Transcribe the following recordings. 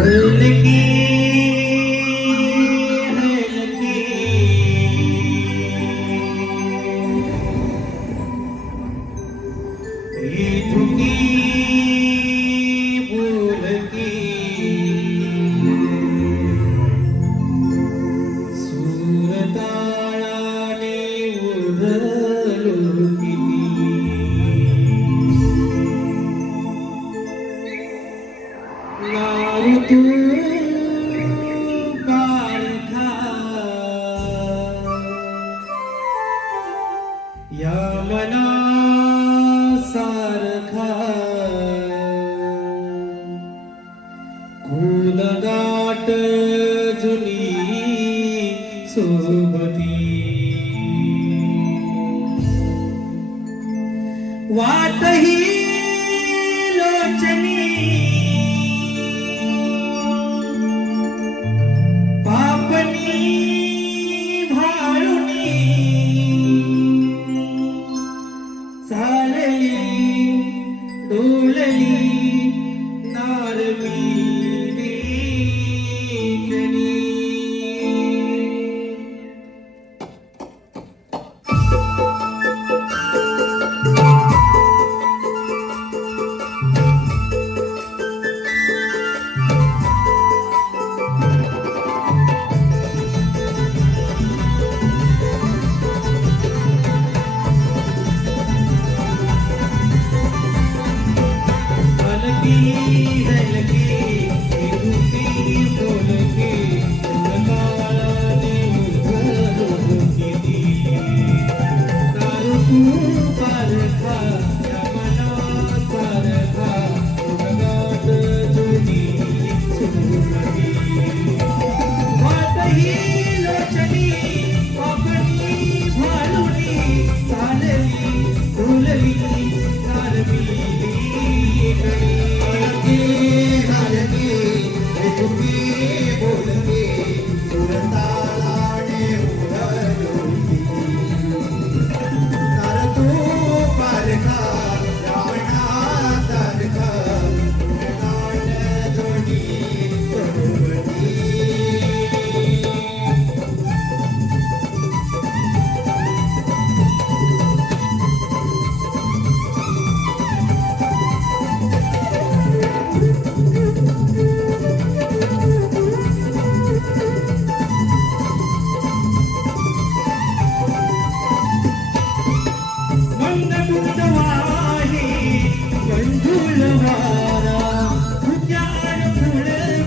हलकी धुकी बोलकी सूरताळाने उधळलो किती नारू पारखा या मना सारखा खूनगाठ जुनी सोबती वाटही लोचनी पापनी भाळुनी चालली डोलली नारमी मंजुल वारा तुझ्या फुले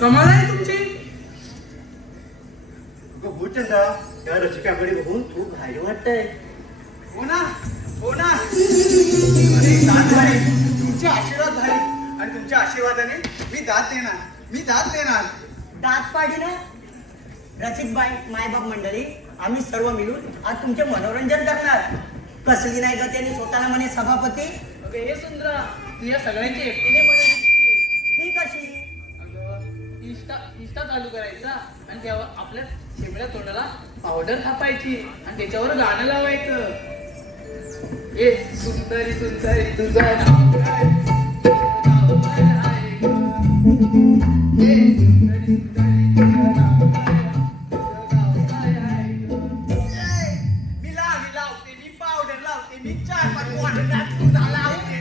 कमाल आहे तुमची. हो चंदा, त्या रसिकाकडे बघून खूप भारी वाटतंय. हो ना, हो ना. अरे दात भारी, तुमचे आशीर्वाद भारी आणि तुमच्या आशीर्वादाने मी दात देणार, मी दात देणार. दात पाडी ना रसिकबाई मायबाप मंडळी आम्ही सर्व मिळून आज तुमचे मनोरंजन करणार. कसली नाही ग त्यांनी स्वतःला म्हणे सभापती. अगं हे सुंदरा, तू या सगळ्यांची एकटीने बनवली. ती कशी? अगं इंस्टा चालू करायचा आणि त्यावर आपल्या शेंबड्या तोंडाला पावडर थापायची आणि त्याच्यावर गाणं लावायचं. ए सुंदरी सुंदरी तुझं नाव काय? तुझं नाव काय आहे ग? ए सुंदरी सुंदरी तुझं नाव काय? तुझं नाव काय आहे ग? मी लावते, मी पावडर लावते, मी 4-5 वाटण तुझा लावते.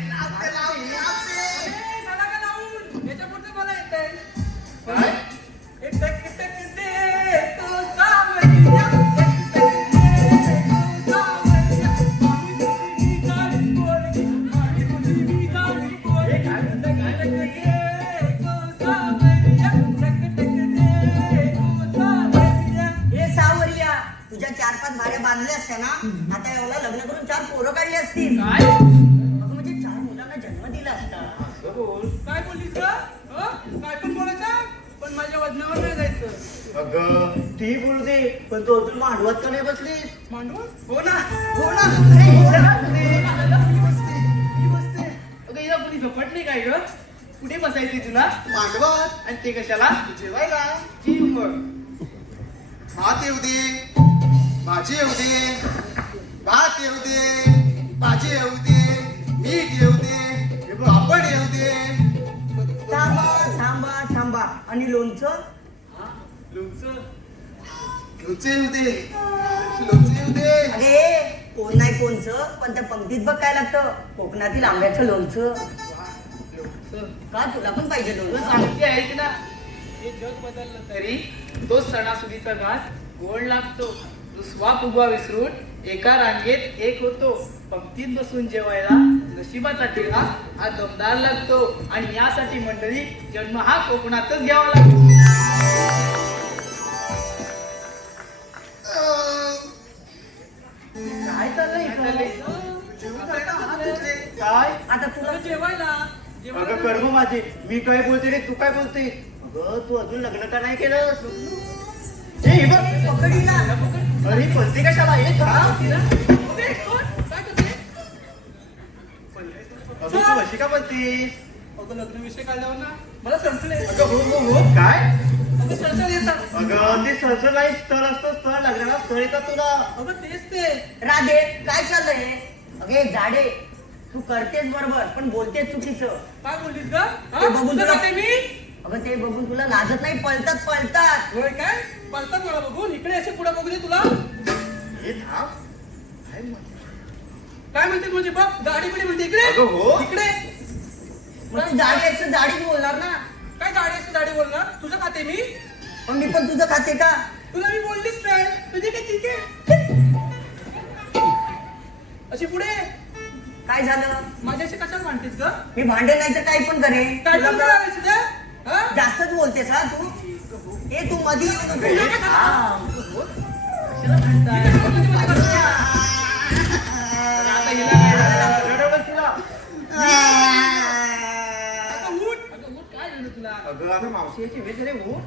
मला का लावून? याच्या पुढचं मला येतंय. काय? टक टक दे तो सावरिया, टक टक दे तो सावरिया. मामी तुझी गाडी बोलली, मामी तुझी गाडी बोलली. टक टक दे तो सावरिया, टक टक दे तो सावरिया. हे सावरिया तुझ्या 4-5 भाऱ्या बांधल्या असत्या ना आता एवढा लग्न करून 4 पोरं काढली असतील. काय? अगं म्हणजे 4 मुलांना जन्म दिला असता. असं बोल. काय बोललीस ग? काय पण बोलायचं पण माझ्या वजनावर नाही जायचं. अगं ती बोलू दे, पण तू अजून मांडवात का नाही बसली? मांडव हो ना, हो ना. अगं हिला कुणी झपटली काय ग? कुठे बसायची तुला? मांडवात आणि ते कशाला? जेवायला जीव मग. भात येऊ दे, भाजी येऊ दे, भात येऊ दे, भाजी येऊ दे, मीठ येऊ दे, पापड येऊ दे. थांबा थांबा थांबा आणि लोणचं. लोणचं. लोणचे येऊ दे, लोणचे येऊ दे. अरे कोण नाही कोणचं पण त्या पंक्तीत बघ काय लागतं कोकणातील आंब्याचं लोणचं. लोणचं. का तुला पण पाहिजे तुला लोणचं? सांगते ऐक ना, हे जग बदललं तरी तोच सणासुदीचा घास गोड लागतो. दुसवा फुगवा विसरून एका रांगेत एक होतो. पंक्तीत बसून जेवायला नशिबाचा टिळा हा दमदार लागतो आणि यासाठी मंडळी जन्म हा कोकणातच घ्यावा लागतो. काय चाललंय इथं? जेवून झाले ना, हात धुतले. काय? आता तुला जेवायला अगं कर्म माझे, मी काय बोलते रे, तू काय बोलते? अगं तू अजून लग्न का नाही केलं? हे बघ, पकडी ना. अरे बोलते कशाला? हे थांब. अगं तू अशी का बोलतीस? अगं लग्न विषय काढल्यावर ना मला संपले. अगं हो हो हो. काय? अगं संसार येतात. अगं ते सहसा नाही, स्थळ असतं, स्थळ लग्नाला स्थळ येतात तुला. अगं तेच ते. राधे काय चाललंय? अगे जाडे तू करतेस बरोबर पण बोलतेस चुकीचं. काय बोललीस ग? ते बघून तुझं तुला- खाते मी? अगं ते बघून तुला लाजत नाही पळतात पळतात. होय काय? पळतात मला बघून. इकडे असे पुढे बघू दे तुला. हे थांब. काय म्हणते? काय म्हणते म्हणजे बघ गाडी बिडी म्हणते इकडे. अगं हो. इकडे. मग तू जाडी असं जाडीच बोलणार ना. काय गाडी असते गाडी बोलणार? तुझं खाते मी? पण मी पण तुझं खाते का? तुला मी बोललीच नाही. म्हणजे काय ठीक आहे. अशी पुढे काय झालं? माझ्याशी कशाला मांडतेस ग? मी भांडे नाही तर काही पण करेन. काय तुला पण का- करायचं त्या? हा? जास्तच बोलतेस हा तू. ए तू मधी येऊ नको. थांब. कशाला भांडताय? आता हिला काय झालं? रडवलं तिला. आता उठ. अगं उठ, काय झालं तुला? अगं आता मावशी याची वेळ रे हो.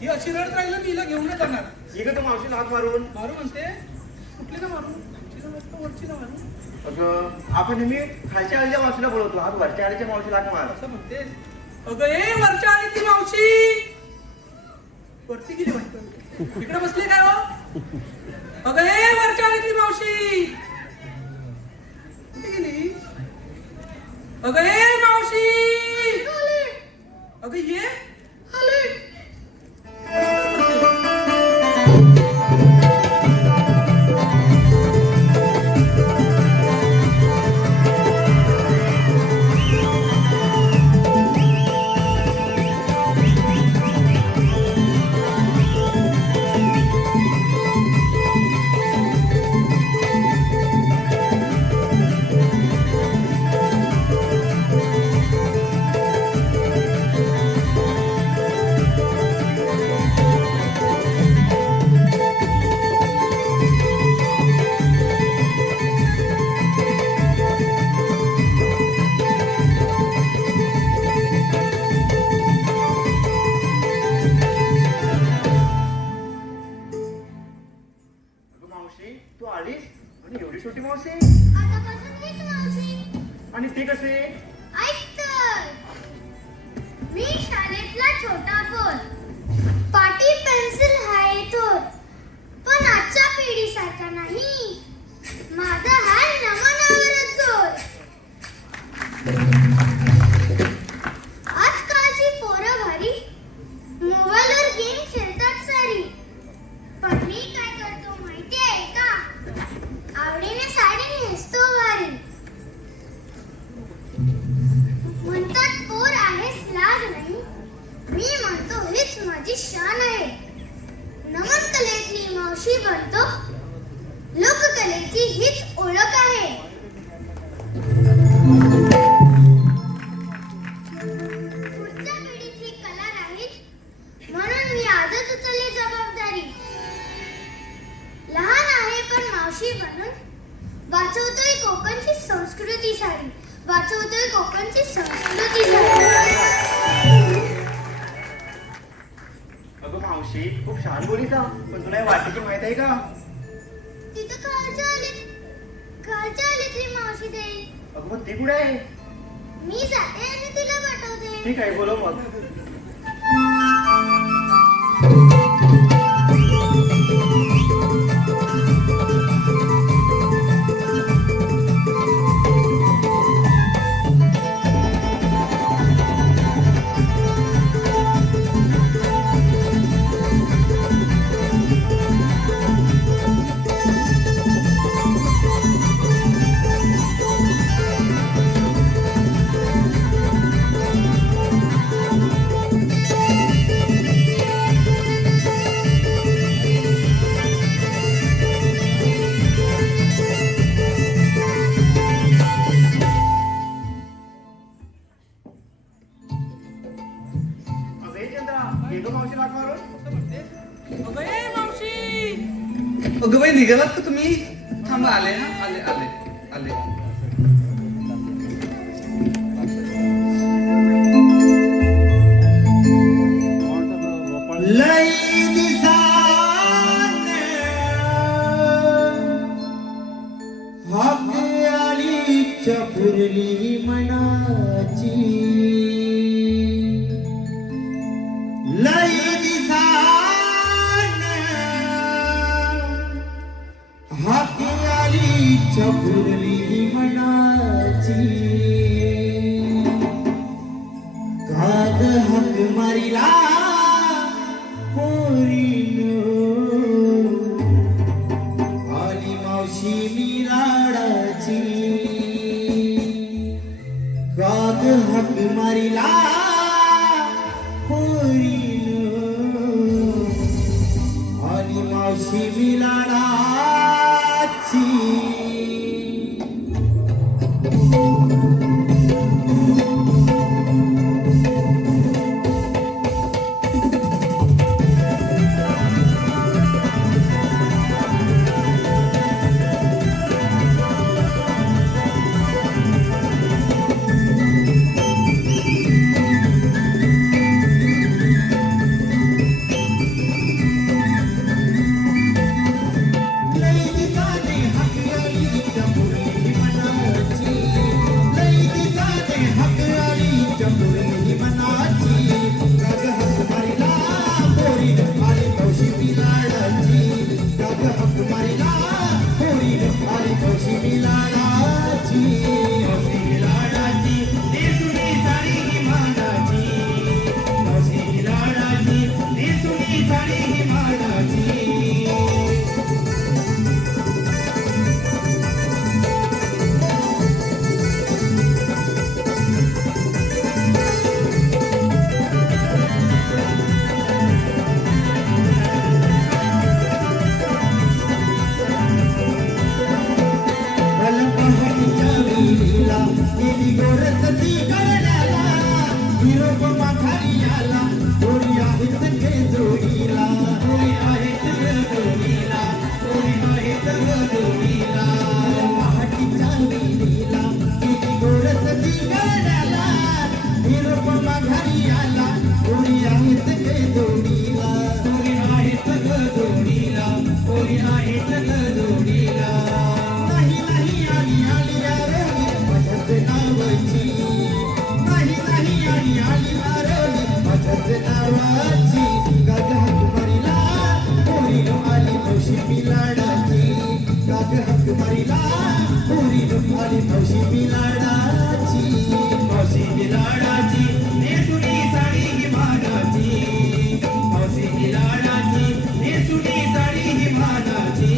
ही अशी रडत राहिलं मी हिला घेऊन नाही जाणार. ये ग तू मावशी हात मारून. मारू म्हणते. कुठली ना मारू? वरची ना मारू, वरची ना मारू. अगं आपण नेहमी खालच्या आलीच्या मावशीला बोलवतो, आज वरच्या आलीच्या मावशीला हात मार. असं म्हणतेस? अगं ए वरच्या आली ती मावशी. वरती गेली वाटतं. इकडे बसली काय हो? अगं ए वरच्या आली ती मावशी. कुठे गेली? अगं ए मावशी. अगं ये. छोटी मावशी आतापासून हीच मावशी. आणि ते कसे? ऐक तर. मी शाळेतला छोटा पोर, पाटी पेन्सिल हाय थोर, पण आजच्या पिढीसारखा नाही. माझा हाय नमनावरच जोर. आजकालची पोरं भारी मोबाईलवर गेम खेळतात सारी, पण मी काय करतो माहिती आहे का? आवडीने साडी नेसतो भारी. म्हणतात पोर आहेस लाज नाही, मी म्हणतो हीच माझी शान आहे. नमन कलेतली मावशी बनतो, लोककलेची हीच ओळख आहे. पुढच्या पिढीत ही कला राहील म्हणून मी आजच उचलली जबाबदारी. लहान आहे पण मावशी बनून वाचवतोय कोकणची संस्कृती सारी, वाचवतोय कोकणची संस्कृती सारी. अगं मावशी खूप छान बोलीचा, पण तुला हे वाटेची माहित आहे का? तिथं कालच्या आलीतली मावशी देईल. अगं मग ती कुठे आहे? मी जाते आणि तिला पाठवते. ठीक आहे, बोलव मग. अबे चंद्रा, ये गं मावशी लाट मारून. अगं बाई निघालात का तुम्ही? थांबा आले ना, आले आले आले. लई दिसान हाक आली चपुरली मनाची. लई दिसान हाक आली चपुरली मनाची. काग हक मारिला पोरीनो, आली मावशी मी लाडाची. काग हक मारिला पोरीनो, आली मावशी मी लाडाची. नाही नावाची गाग हाक मारिला पोरीनो आली मावशी मिलाडाची गाग हाक मारिला पोरीनो आली मावशी मिलाडाची मावशी मिलाडाची नेसुनी साडी ही मानाची मावशी मिलाडाची नेसुनी साडी ही मानाची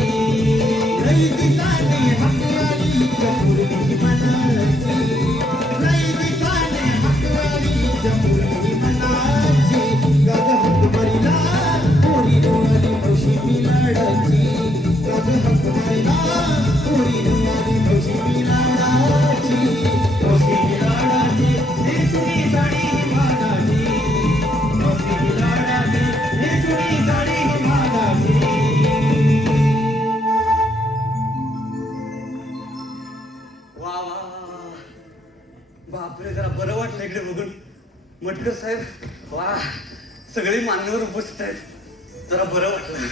लई दिसाने हाक आली चपुर्णी मनाची लई दिसाने हाक आली चपुर्णी मनाची गाग हाक मारिला पोरीनो आली मावशी मिलाडाची गाग हाक मारिला पोरीनो आली मावशी मिलाडाची मावशी मिलाडाची नेसुनी साडी ही मानाची मावशी मिलाडाची नेसुनी साडी ही मानाची वा वा वा बापरे, जरा बरं वाटलं इकडे बघून. मटकर साहेब, वा सगळी मान्यवर उपस्थित आहेत, जरा बरं वाटलं.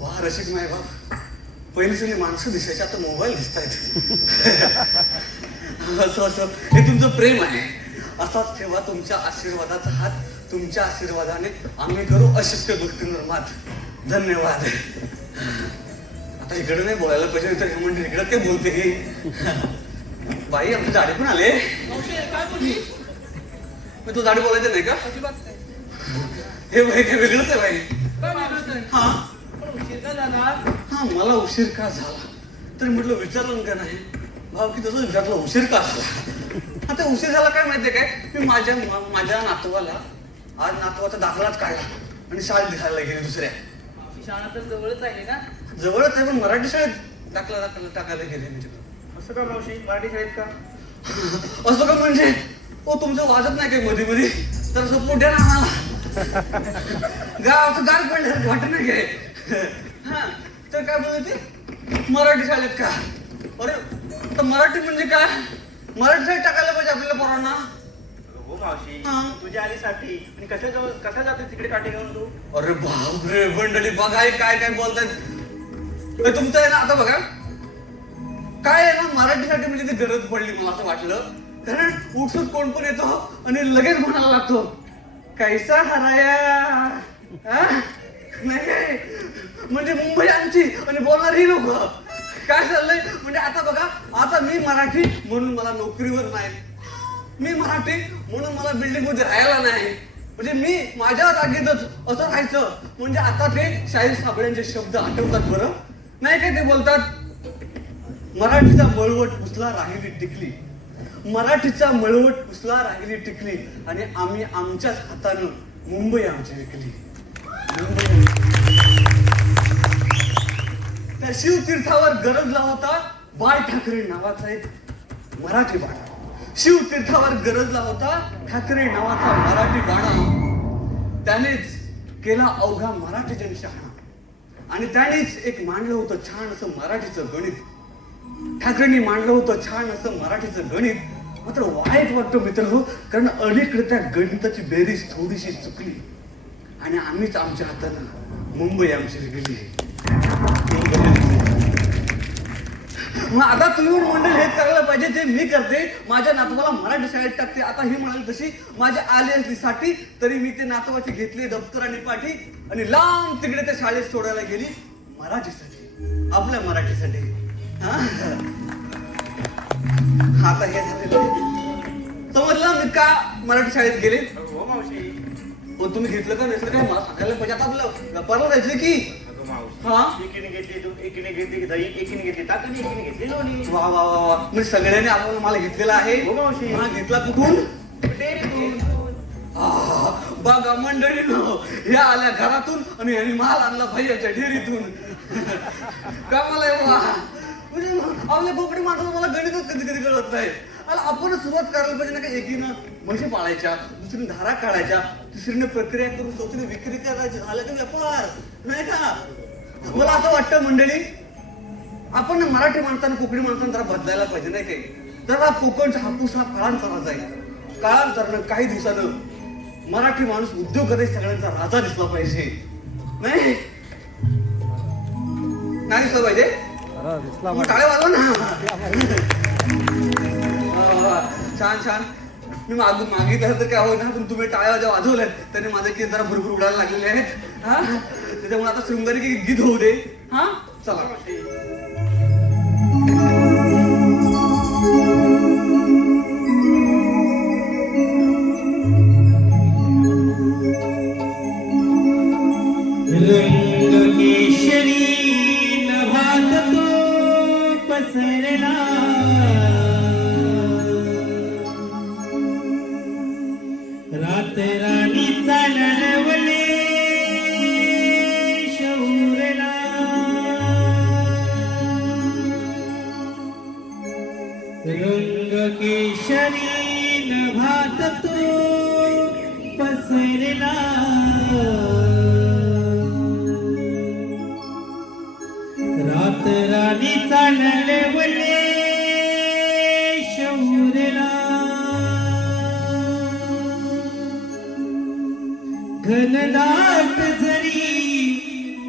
वा रसिक मायबाप, पहिली सगळी माणसं दिसायची, आता मोबाईल दिसत आहेत. असं असं हे तुमचं प्रेम आहे. असाच ठेवा तुमच्या आशीर्वादाचा हात. तुमच्या आशीर्वादाने आम्ही करू अशक्य गोष्टींवर मात. धन्यवाद. आता इकडे नाही बोलायला पाहिजे, तर हे म्हणजे इकडे ते बोलते हे. बाई आमची दाढी पण आले. मावशी काय बोलली? मग तू दाढी बोलायचं नाही का? अजिबात नाही. हे बाई ते वेगळंच आहे बाई. काय बोलत नाही? हा पण उशीर का झाला? हा मला उशीर का झाला तर म्हटलं विचारलं का नाही भाव की तसं विचारलं उशीर का झाला. आता उशीर झाला काय माहितीये काय, मी माझ्या नातवाला आज नातवाचा दाखलाच काढला आणि शाळेत दिसायला गेली दुसऱ्या. मावशी शाळा तर जवळच आहे ना? जवळच आहे पण मराठी शाळेत टाकायला गेले म्हणजे. असं का मावशी मराठी शाळेत का असं का म्हणजे ओ तुमचं वाजत नाही काही मध्ये मध्ये तर असं पुढे ना आम्हाला गावाचं गाल पडलं वाटत नाही काय. हा तर काय बोलते मराठी शाळेत का. अरे तर मराठी म्हणजे काय, मराठी शाळेत टाकायला पाहिजे आपल्याला पोरांना. हो मावशी हा. तुझ्या आलीसाठी आणि कशा जाते तिकडे काटे घेऊन तू. अरे बापरे बंडली बघा हे काय काय बोलतायत. हे तुमचं आहे ना आता बघा काय आहे ना मराठीसाठी म्हणजे ती गरज पडली मला असं वाटलं. कारण उठसूट कोण पण येतो आणि लगेच म्हणायला लागतो कैसा हराया. हा? नाही काय म्हणजे मुंबई आमची आणि बोलणार ही लोक. काय चाललंय म्हणजे आता बघा आता मी मराठी म्हणून मला नोकरीवर नाही, मी मराठी म्हणून मला बिल्डिंग मध्ये राहायला नाही, म्हणजे मी माझ्या जागेतच असं राहायचं. म्हणजे आता ते शाहीर साबळ्यांचे शब्द आठवतात बरं नाही काय ते बोलतात मराठीचा मळवट पुसला राहिली टिकली, मराठीचा मळवट पुसला राहिली टिकली आणि आम्ही आमच्याच हातानं मुंबई आमची विकली. त्या शिवतीर्थावर गरजला होता बाळ ठाकरे नावाचा एक मराठी बाणा. शिवतीर्थावर गरजला होता ठाकरे नावाचा मराठी बाणा. त्यानेच केला अवघा मराठी जनशहाणा आणि त्यानेच एक मांडलं होतं छान असं मराठीचं गणित. ठाकरेंनी मांडलं होतं छान असं मराठीचं गणित. मात्र वाईट वाटतं मित्र कारण अलीकडे त्या गणिताची बेरीज थोडीशी चुकली आणि आम्हीच आमच्या हातानं मुंबई आमची विकली. मग आता तुम्ही मंडळ हेच करायला पाहिजे जे मी करते. माझ्या नातवाला मराठी शाळेत टाकते. आता ही म्हणाली तशी माझ्या आली असली साठी तरी मी ते नातवाची घेतली दप्तर आणि पाठी आणि लांब तिकडे त्या शाळेत सोडायला गेली मराठीसाठी, आपल्या मराठीसाठी. आता हे झालेलं समजलं मी का मराठी शाळेत गेले. हो मावशी पण तुम्ही घेतलं का नसलं काय मला सांगायला पाहिजे. आता आपलं व्यापारला जायचं की. हा एकीने घेतली दूध, एकीने घेतली दही, एकीने घेतली ताक आणि एकीने घेतली लोणी. वा वा वा वा म्हणजे सगळ्यांनी आपण मला घेतलेला आहे. हो मावशी. हा घेतला कुठून. डेअरीतून. बघा मंडळी हे आल्या घरातून आणि यांनी माल आणला भैयाच्या डेअरीतून. का मला म्हणजे आपल्या कोकणी माणसाला मला गणितच कधी कधी कळत नाही. आणि आपणच सुरुवात करायला पाहिजे ना का एकीनं म्हशी पाळायच्या, दुसरीने धारा काढायच्या, तिसरीने प्रक्रिया करून चौथीने विक्री करायची, झालं का व्यापार नाही का. मला असं वाटतं मंडळी आपण मराठी माणसानं कोकणी माणसानं जरा बदलायला पाहिजे नाही काही. जरा कोकणचा हापूस हा काळांतरा जाईल. काळांतरानं काही दिवसानं मराठी माणूस उद्योगात सगळ्यांचा राजा दिसला पाहिजे. नाही दिसला पाहिजे. टाळे वाजवा ना. छान छान मी मागितलं तर काय होईना, पण तुम्ही टाळ्या ज्या वाजवल्यात त्याने माझे केस जरा भरपूर उडायला लागलेले आहेत हा. त्याच्यामुळे आता शृंगारी गीत होऊ दे हा. चला रंग केशरी नभात तो पसरला, रात राणी चालवले शौरला. रंग केशरी नभात तो पसरला, रात राणी चालवले शौरला. घनदाट जरी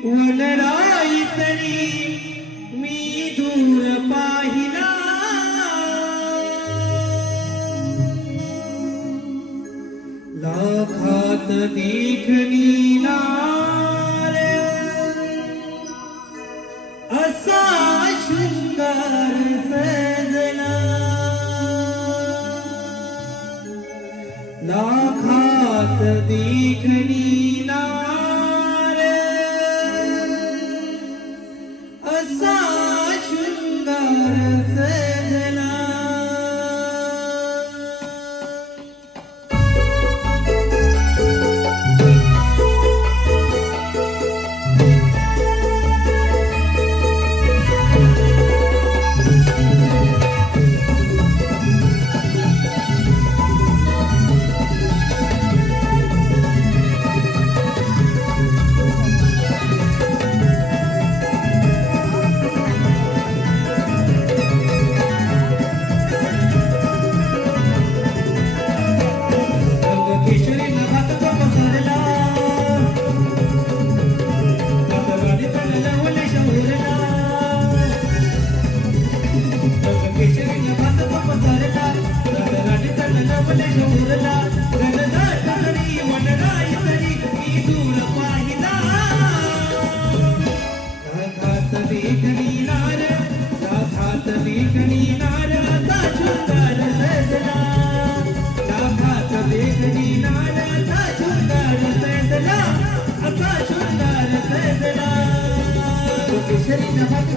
वनराई तरी मी दूर पाहिला, लाखात देखणी नार असा शृंगार सजला. लाखात देखणी नार असा शृंगार सजला. केशरी नभात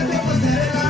तो पसरला,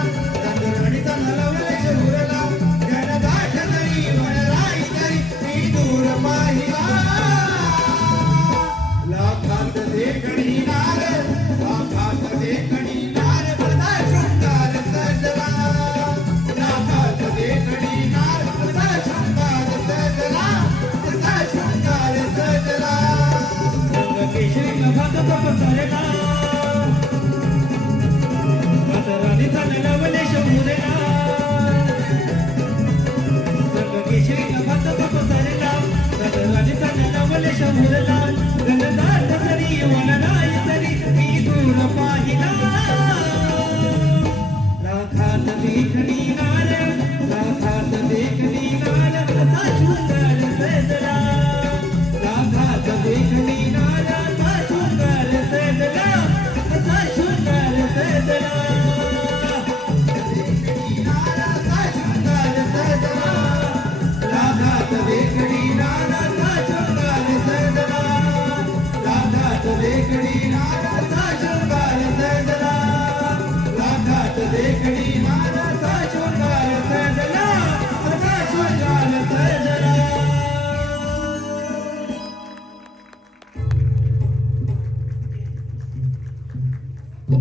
कृष्ण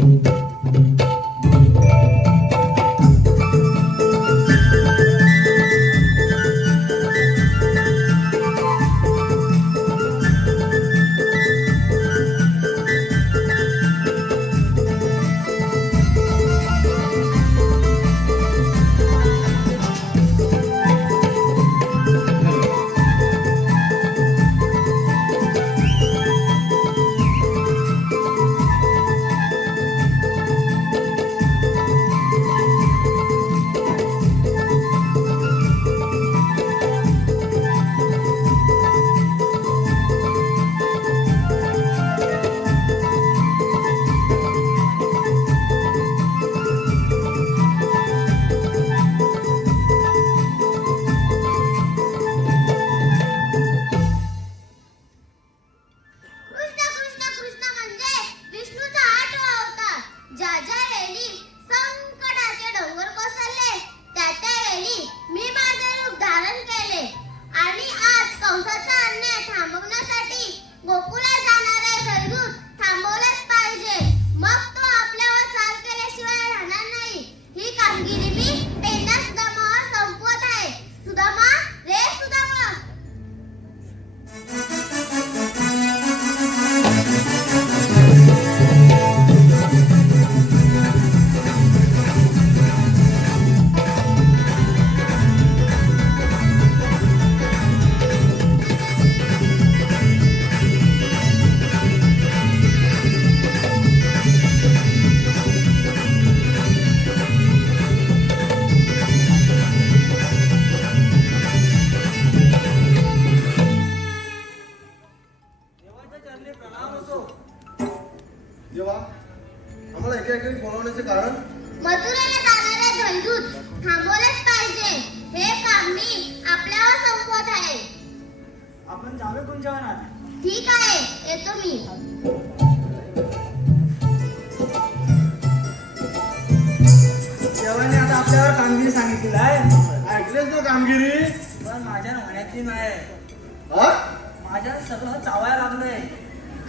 कृष्ण कृष्ण म्हणजे विष्णूचा 8वा अवतार. ज्या ज्या वेळी संकटाचे डोंगर कोसळले त्या त्या वेळी मी माझे रूप धारण केले आणि आज कंसाचा अन्याय थांबवण्यासाठी गोकुळात जाणारे दैवदूत थांबवलेच पाहिजे. मग तो आपल्यावर चाल केल्याशिवाय राहणार नाही. ही कामगिरी मी पेंडा सुदामावर संपवत आहे. सुदामा रे सुदामा. देवाच्या चरणी प्रणाम असो. जेव्हा आम्हाला एका एकाने बोलावण्याचे कारण मथुरेला जाणारे दैवदूत थांबवलेच पाहिजे. हे काम मी आपल्यावर संपवत आहे. आपण जावे कोणच्या वनात? ठीक आहे, येतो मी. देवाने आता आपल्यावर कामगिरी सांगितलेली आहे, ऐकलेच ना कामगिरी. पण माझ्या म्हणायची नाही. हा माझ्या सगळं चावायला लागलंय.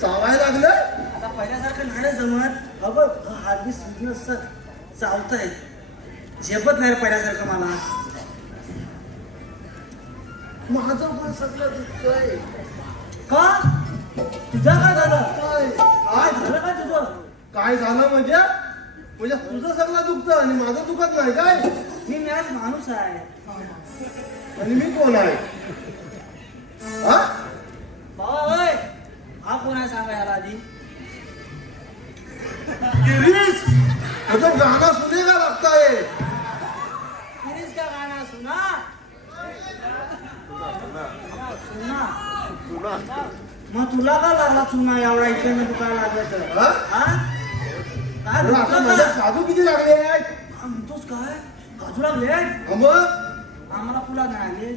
चावायला लागलं. आता पहिल्यासारखं नाही जमत. हा बघ, हात बी सुजन चावतंय. झेपत नाही रे पहिल्यासारखं मला. माझं पण सगळं दुखतंय. का? तुझं काय झालं? काय काय झालं का तुझं? काय झालं म्हणजे तुझं सगळं दुखतं आणि माझं दुखत नाही काय? मी मॅच माणूस आहे. आणि मी कोण आहे? हा बाबा होय, हा कोण आहे सांगा याला आधी. गिरीश, अजून गाणं सुनेगा लागताय. गिरीश का गाणं सुना सुना. मग तुला का लागला चुना एवढा इकडनं दुखायला लागलं तर? हा? हा? काय अरे आता दुखलं माझ्या का? काजू किती लागले आहेत? हा, म्हणतोस काय? काजू लागले? हा मग आम्हाला पुला नाही आले.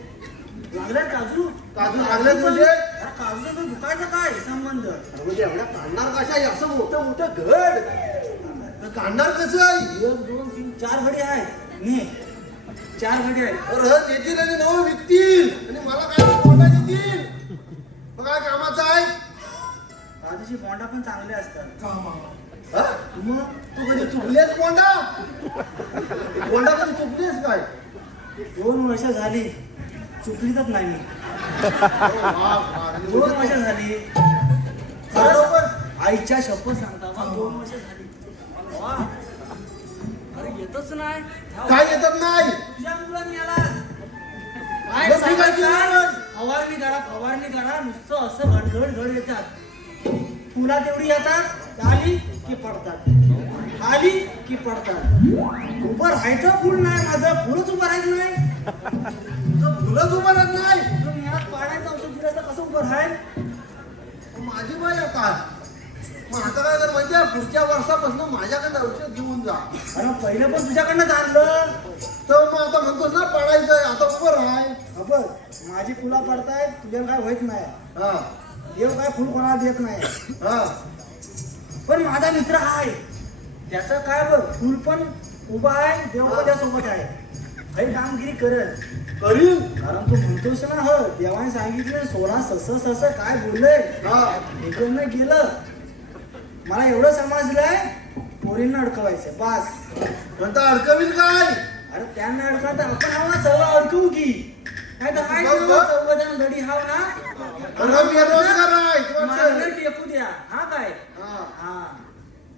लागले काजू? काजू लागलेत म्हणजे? अरे काजूचा तर दुखायचा काय संबंध? अरे म्हणजे एवढ्या काढणार कशा असं मोठं मोठं घड काढणार कसं? 1 2 3 4 घडी आहेत. ने 4 घडी आहेत. अरे देतील आणि नवं विकतील आणि मला काय कोणता देतील? मग काय कामाचं आहे? काजूची बोंडा पण चांगले असतात. हा? मग तू कधी चुकलेस कोंडा? कोंडा कधी चुकलेस काय? 2 वर्ष झाली चुकलीतच नाही मी. 2 वर्ष झाली. बरोबर. आईच्या शपथ सांगता बा, 2 वर्ष झाली. वा. अरे येतच नाही. काय येतात नाही? तुझ्या मुलांनी याला काय मग मी काय सांगायचं? केलं? फवारणी करा नुसतं असं घड येतात. फुला तेवढी येतात, आली की पडतात, आली की पडतात. उभं राहायचं फुल नाही माझं, फुलच उभं राहायचं नाही. तुझं फुलंच उभं राहत नाही. तुम्ही यात पाण्याचं औषध दिलं असतं कसं उभं राहाल? माझी बाई आता मग आता काय कर माहितीये, पुढच्या वर्षापासून माझ्याकडे औषध घेऊन जा. अरे पहिलं पण तुझ्याकडनं आणलं. तर मग आता म्हणतोस ना पडायचंय, आता उभं राहाय. बघ माझी फुला पडतायत, तुझ्या काय होत नाही. हा देव काय फुल कोणाला देत नाही. हा पण माझा मित्र आहे, त्याचं काय बघ, फुल पण उभा आहे, देव पण त्यासोबत आहे. काही कामगिरी करत करील. कारण तू म्हणतोस ना, हो देवाने सांगितलं 16 सस काय बोलले. हा इकडनं गेलं. मला एवढं समजलंय पोरींना अडकवायचं बास. पण तर अडकवील काय? अरे त्यांना अडकवता आपण हवा सर्व अडकवू की नाही तर काय चौघजण घडी हाव ना अरे बेरोजगार आहे, तू मागं वाटतं? टेकू द्या हा काय हा.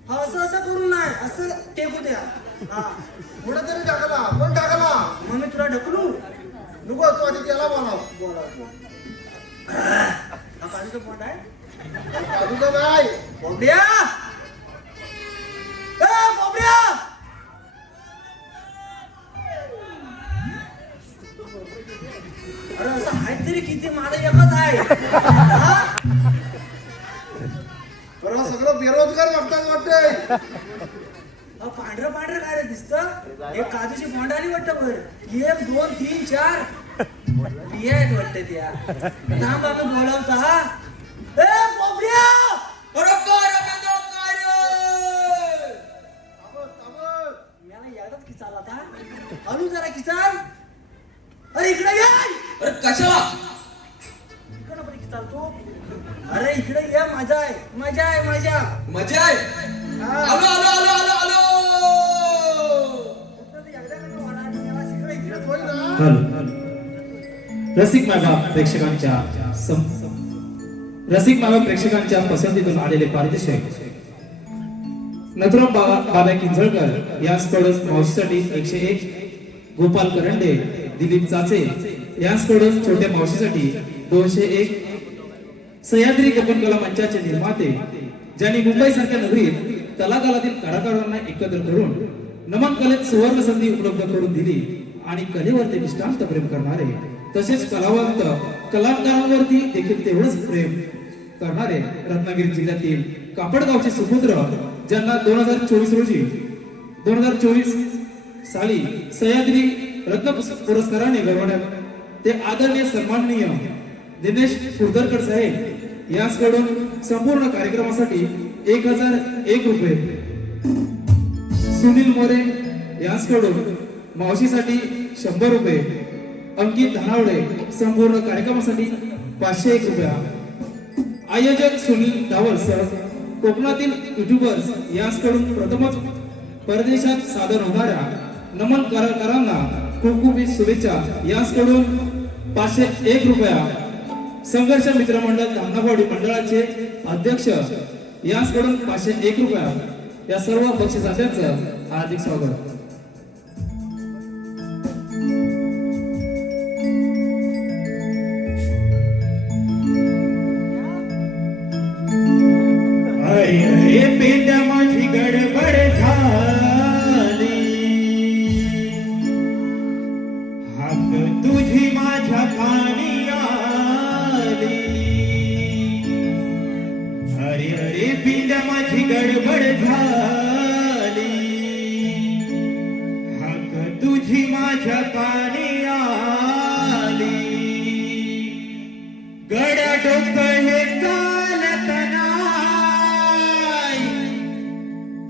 हा असं असं करू नाही असं टेकू द्या हा पुढे तरी टाकला, पण टाकला. मग मी तुला ढकलू नको तू आधी त्याला बोलाव. बोला हा काजूचं पोट आहे तुझं काय? बोबड्या ए बोबड्या अरे असं आहे तरी किती माझं एकच आहे हा? बरं सगळं बेरोजगार बघतात वाटतंय. अहो, पांढरं पांढरं काय रे दिसतं एक काजूची बोंड आली वाटतं वर 1 2 3 4 बिया आहेत वाटतं त्या थांब आम्ही बोलावता हा ए बोबड्या याला यादच किचाल आता हळू जरा किचाल अरे इकडे ये अरे कशाला इकडे पण किचाल तू अरे इकडे ये मजा आहे मजा आहे मजा मजा आहे. हा. आलो आलो आलो आलो आलो. एकदा ओरडा याला इकडे इकडे होय ना? हॅलो रसिक मागा प्रेक्षकांच्या रसिक मागा प्रेक्षकांच्या पसंतीतून आलेले पारितोषिक नथुराम बाबा किंजळकर यांच्याकडून मावशीसाठी 101, गोपाल करंडे, दिलीप चाचे यांच्याकडून छोट्या मावशीसाठी 201, सह्याद्री कपन कला मंचाचे निर्माते ज्यांनी मुंबई सारख्या नगरीत कलाकारातील कलाकारांना एकत्र करून नमन कलेत सुवर्ण संधी उपलब्ध करून दिली आणि कलेवरती निष्ठांत प्रेम करणारे तसेच कलावंत कलाकारांवरती देखील तेवढंच प्रेम करणारे रत्नागिरी जिल्ह्यातील कापडगावचे सुपुत्र ज्यांना 2024 साली सह्याद्री रत्न पुरस्काराने गौरवण्यात ते आदरणीय सन्माननीय दिनेश कुर्दरकर साहेब यांच्याकडून संपूर्ण कार्यक्रमासाठी 1001 रुपये, सुनील मोरे यांच्याकडून मावशीसाठी 100 रुपये, अंकित धनावडे संपूर्ण कार्यक्रमासाठी 501 रुपया, आयोजक सुनील डावल सर कोकणातील युट्यूबर्स यांच्याकडून प्रथमच परदेशात सादर होणाऱ्या नमन कलाकारांना खूप खूप शुभेच्छा यांच्याकडून 501 रुपया, संघर्ष मित्र मंडळ धामनावाडी मंडळाचे अध्यक्ष यांच्याकडून 501 रुपया या सर्व बक्षिसाच्यांचं हार्दिक स्वागत. अरे अरे पेंड्या माझी गडबड झाली हाक तुझी माझ्या कानी आली. अरे अरे पेंड्या माझी गडबड झाली हाक तुझी माझ्या कानी आली. गड्या डोकं हे चालत नाही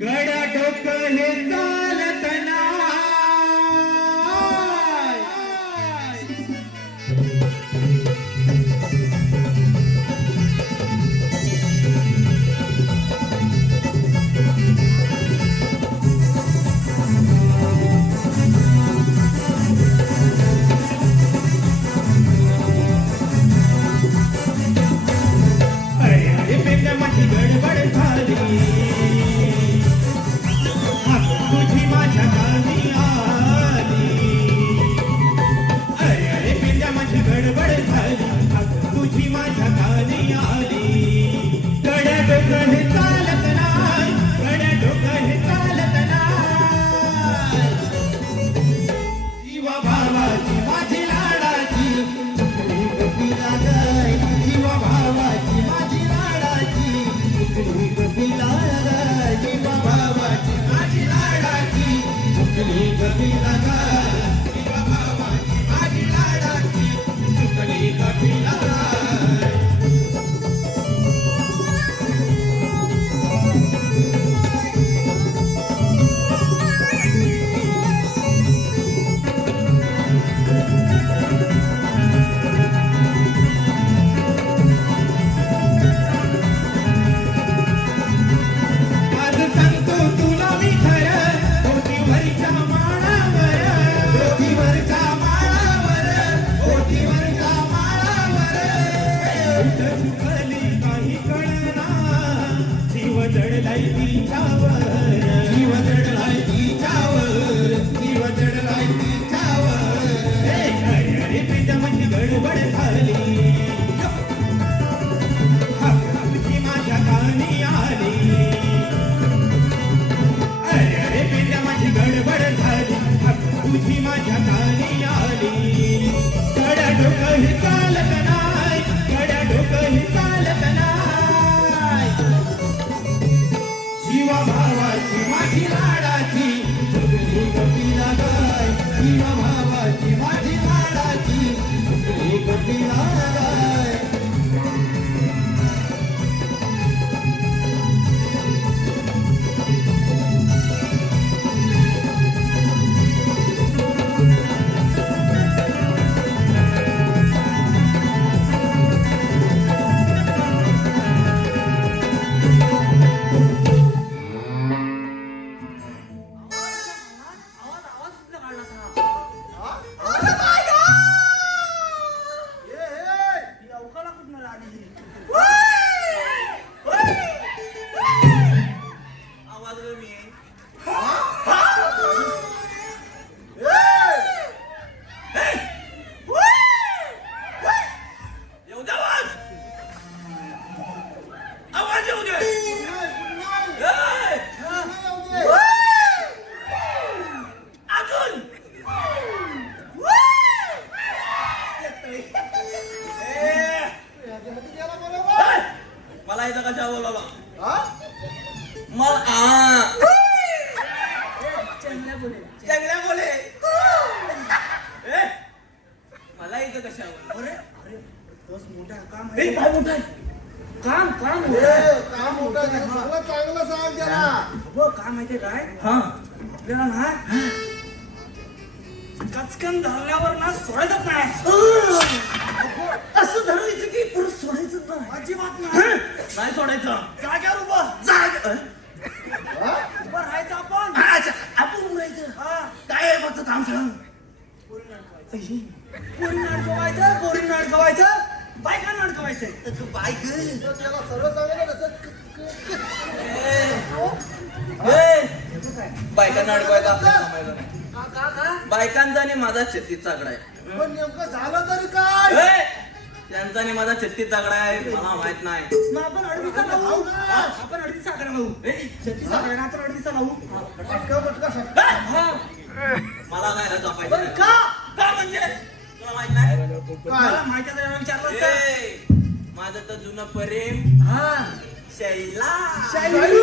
गड्या डोकं हे चालत नाही. अरे अरे पेंड्या माझी गडबड झाली हाक भावाची माझी लाडाची झुकली गप्पीला गाय जीवा भावाची माझी लाडाची झुकली गप्पीला गाय आवाज आवाज कुठला काढला असा? ही अवकाळा कुठनं आली? आवाज कमी आहे. येऊ दे आवाज. आवाज येऊ दे. ए! अजून मला इथं कशा बोलावलं मला चांगल्या बोले ए, मला इथं कशा अरे अरे बस मोठा काम ए, आहे. काय मोठं आहे काम काम मोठं आहे. काम मोठं आहे, सगळं चांगलं सांग त्याला अगं, काय माहितीये काय हा आपल्याला ना कचकन धरल्यावर ना सोडायचंच नाही. असं धरायचं की परत सोडायचं नाही अजिबात नाही. नाही सोडायचं जाग्यावर उभं उभं राहायचं आपण. अच्छा, आपण उडायचं हा. काय आहे फक्त काम सांग पोरी नाटकवायचं, पोरी नाटकवायचं, बायका नाटकवायचं. बाईक त्याला सर्व सांगितलं तसं बायकांना अडकवायचं आपल्याला जमायचं नाही. का बायकांचा आणि माझा छत्तीस चाकडा आहे पण नेमकं झालं तरी काय ए, त्यांचा आणि माझा छत्तीस चाकडा आहे मला माहित नाही मग आपण अडीचा लावू. आपण अडीचा साखर लावू. शेती साखर ना आपण अडीचा लावू. पटका पटका सांग. हा. मला नाही ना जपायचं पण नाही. का? का म्हणजे तुला माहित नाही मला माहिती आहे जरा विचारलं असतं. ए, माझं तर जुनं प्रेम हा. शैला शैला.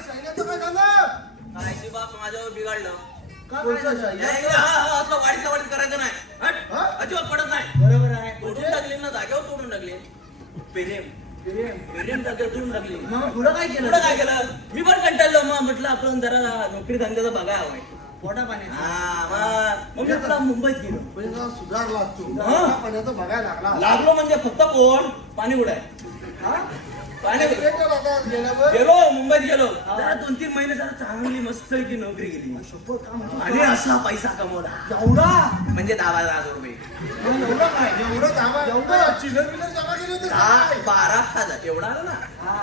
सैन्याचं काय झालं कायची बाप माझ्यावर बिघडलं का कोणचं काय? सैन्य? असं वाढीचा वाढीत करायचं नाही हट. हा? अजिबात पडत नाही बरोबर आहे. तोडून टाकले ना जागेवर तोडून टाकले प्रेम प्रेम. प्रेम जागेवर तोडून टाकले मग पुढं काय पुढं केलं? काय केलं मी पण कंटाळलो मग म्हटलं आपण जरा नोकरी धंद्याचं बघायला हवाय पोटा पाण्याचं. मग मी आपला मुंबईत गेलो म्हणजे जरा सुधारला तू हा? पाण्याचं बघायला लागला लागलो म्हणजे फक्त कोण पाणी उडाय हा? पाणी गेलं आता गेल्यावर गेलो मुंबईत गेलो जरा 2-3 महिने जरा चांगली मस्त की नोकरी केली शपथ का म्हणतो? आणि असा पैसा कमवला एवढा? म्हणजे 10,000 रुपये एवढं काय? एवढं दाबा एवढं? चिल्लर बिल्लर जमा केली होती काय? 12,000 एवढा आला ना